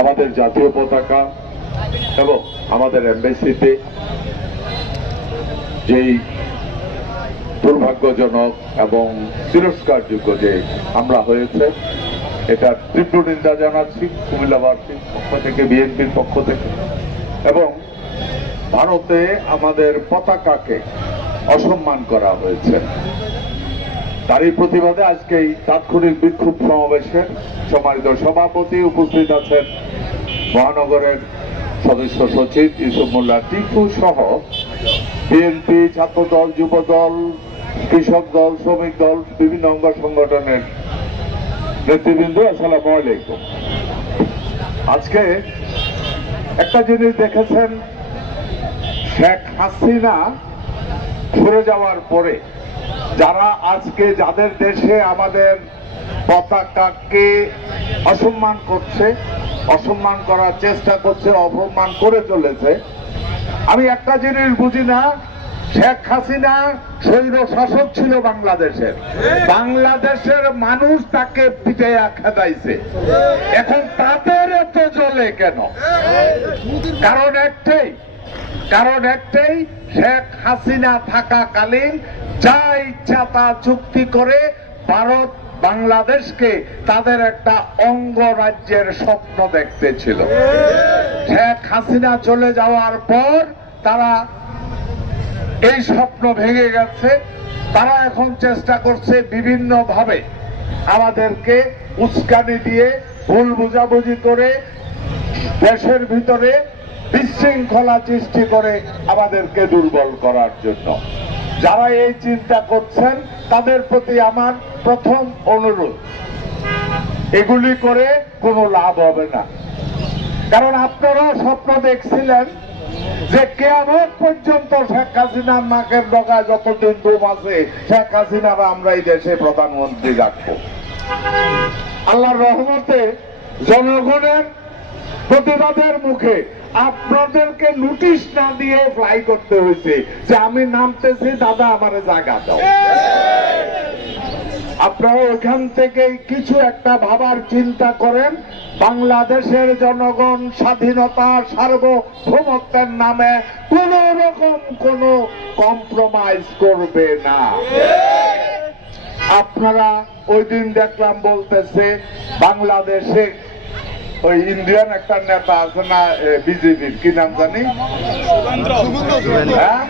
আমাদের জাতীয় পতাকা এবং আমাদের এমবেসিতে যেই দুর্ভাগ্যজনক এবং তিরস্কারযোগ্য যে হামলা হয়েছে এটা তীব্র নিন্দা জানাচ্ছি কুমিল্লাবাসীর পক্ষ থেকে, বিএনপির পক্ষ থেকে। এবং ভারতে আমাদের পতাকাকে অসম্মান করা হয়েছে। তারই প্রতিবাদে আজকে এই তাৎক্ষণিক বিক্ষোভ সমাবেশের সম্মানিত সভাপতি উপস্থিত আছেন মহানগরের সদস্য সচিব ইউসুফ মোল্লা টিকু সহ বিএনপি ছাত্র দল যুব দল কৃষক দল, শ্রমিক দল, বিভিন্ন অঙ্গ সংগঠনের নেতৃবৃন্দ, আসসালামু আলাইকুম। আজকে একটা জিনিস দেখেছেন, শেখ হাসিনা সরে যাওয়ার পরে যারা আজকে যাদের দেশে আমাদের পতাকাকে অসম্মান করছে, অসম্মান করার চেষ্টা করছে, অপমান করে চলেছে। আমি একটা জিনিস বুঝি না, শেখ হাসিনা স্বৈর শাসক ছিল বাংলাদেশের। বাংলাদেশের মানুষ তাকে পিটাইয়া খেদাইছে। এখন তাদের এত জ্বলে কেন? কারণ একটাই কারণ একটাই, শেখ হাসিনা থাকাকালীন যা ইচ্ছা তা চুক্তি করে ভারত বাংলাদেশকে তাদের একটা অঙ্গরাজ্যের স্বপ্ন দেখতে ছিল। শেখ হাসিনা চলে যাওয়ার পর তারা এই স্বপ্ন ভেঙে গেছে। তারা এখন চেষ্টা করছে বিভিন্ন ভাবে আমাদেরকে উস্কানি দিয়ে ভুল বুঝাবুঝি করে দেশের ভিতরে বিশৃঙ্খলা সৃষ্টি করে আমাদেরকে দুর্বল করার জন্য। যারা এই চিন্তা করছেন, তাদের প্রতি আমার প্রথম অনুরোধ, এগুলি করে কোনো লাভ হবে না। কারণ আপনারাও স্বপ্ন দেখছিলেন যে কেয়ামত পর্যন্ত শেখ হাসিনার নাকের ডগায় যতদিন ডুব আছে, শেখ হাসিনার আমরা এই দেশে প্রধানমন্ত্রী রাখব। আল্লাহর রহমতে জনগণের প্রতিবাদের মুখে আপনাদেরকে নোটিশ না দিয়ে ফ্লাই করতে হয়েছে যে আমি নামতেছি, দাদা আমার জায়গা দাও। আপনারা ওখান থেকে কিছু একটা ভাবার চিন্তা করেন। বাংলাদেশের জনগণ স্বাধীনতা সার্বভৌমত্বের নামে কোন রকম কোন কম্প্রোমাইজ করবে না। আপনারা ওই দিন দেখলাম বলতেছে বাংলাদেশে ওই ইন্ডিয়ান একটা নেতা আছে না বিজেপির কি নাম জানি? হ্যাঁ?